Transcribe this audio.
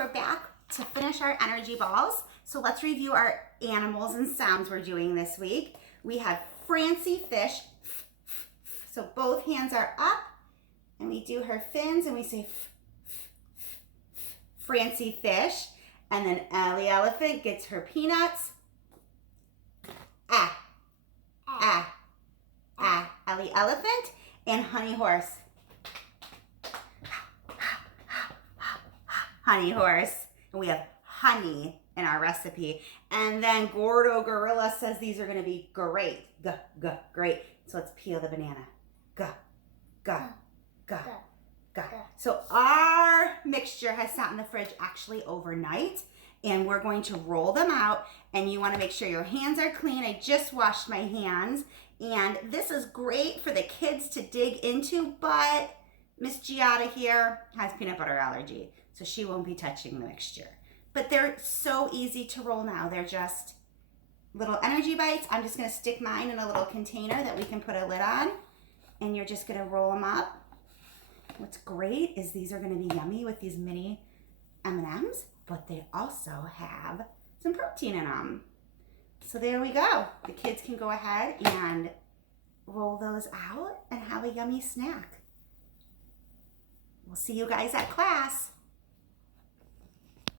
we're back to finish our energy balls. So let's review our animals and sounds we're doing this week. We have Francie Fish. So both hands are up and we do her fins and we say Francie Fish. And then Ellie Elephant gets her peanuts. Ellie Elephant. And Honey Horse. Honey Horse. And we have honey in our recipe. And then Gordo Gorilla says these are going to be great. Great. So let's peel the banana. Go. So our mixture has sat in the fridge actually overnight. And we're going to roll them out. And you want to make sure your hands are clean. I just washed my hands. And this is great for the kids to dig into. But Miss Giada here has peanut butter allergy. So she won't be touching the mixture. But they're so easy to roll now. They're just little energy bites. I'm just going to stick mine in a little container that we can put a lid on. And you're just going to roll them up. What's great is these are going to be yummy with these mini M&Ms. But they also have some protein in them. So there we go. The kids can go ahead and roll those out and have a yummy snack. We'll see you guys at class.